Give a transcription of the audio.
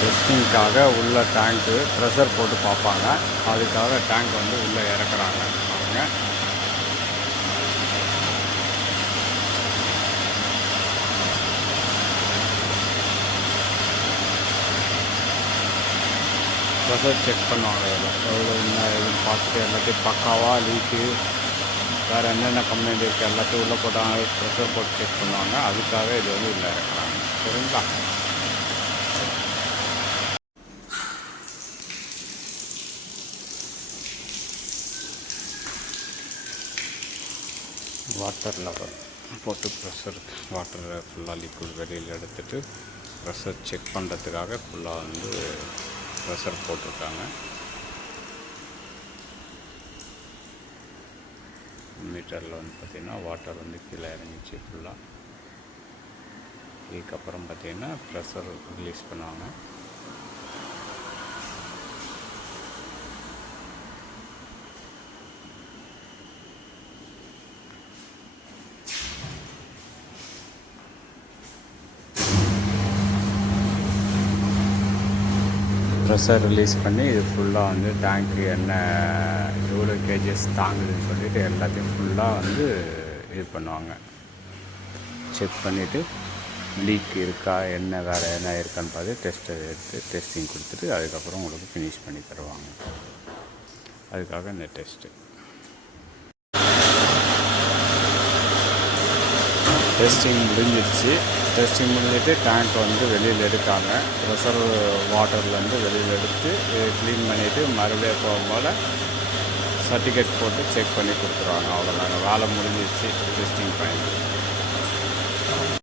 டெஸ்டிங்காக உள்ள டேங்க்கு ப்ரெஷர் போட்டு பார்ப்பாங்க. அதுக்காக டேங்க் வந்து உள்ளே இறக்குறாங்க அவங்க. ப்ரெஷர் செக் பண்ணுவாங்க. எவ்வளோ என்ன எதுன்னு பார்த்துட்டு எல்லாத்தையும் பக்காவாக லீக்கு வேறு என்னென்ன கம்ப்ளைண்ட் இருக்குது எல்லாத்தையும் உள்ளே போட்டாங்க. ப்ரெஷர் போட்டு செக் பண்ணுவாங்க. அதுக்காக இது வந்து உள்ளே இறக்குறாங்க. சரிங்களா? வாட்டர் லெவல் போட்டு ப்ரெஷர் வாட்டர் ஃபுல்லாக லிக்விட் வெளியில் எடுத்துகிட்டு ப்ரெஷர் செக் பண்ணுறதுக்காக ஃபுல்லாக வந்து ப்ரெஷர் போட்டிருக்காங்க. மீட்டரில் வந்து பார்த்திங்கன்னா வாட்டர் வந்து கீழே இறங்கிச்சு ஃபுல்லாக. இதுக்கப்புறம் பார்த்திங்கன்னா ப்ரெஷர் ரிலீஸ் பண்ணுவாங்க. ப்ரெஷர் ரிலீஸ் பண்ணி இது ஃபுல்லாக வந்து டேங்க்கு என்ன எவ்வளோ கேஜஸ் தாங்குதுன்னு சொல்லிவிட்டு எல்லாத்தையும் ஃபுல்லாக வந்து இது பண்ணுவாங்க. செக் பண்ணிவிட்டு லீக் இருக்கா என்ன வேறு என்ன இருக்கான்னு பார்த்து டெஸ்ட்டை எடுத்து டெஸ்டிங் கொடுத்துட்டு அதுக்கப்புறம் உங்களுக்கு ஃபினிஷ் பண்ணி தருவாங்க. அதுக்காக இந்த டெஸ்டிங் முடிஞ்சிடுச்சு. டெஸ்டிங் முடிஞ்சிட்டு டேங்க் வந்து வெளியில் எடுக்காங்க. ப்ரெஷர் வாட்டர்லேருந்து வெளியில் எடுத்து க்ளீன் பண்ணிவிட்டு மறுபடியும் போகும்போது சர்டிஃபிகேட் போட்டு செக் பண்ணி கொடுத்துருவாங்க. அவ்வளோதாங்க, வேலை முடிஞ்சிடுச்சு. Testing point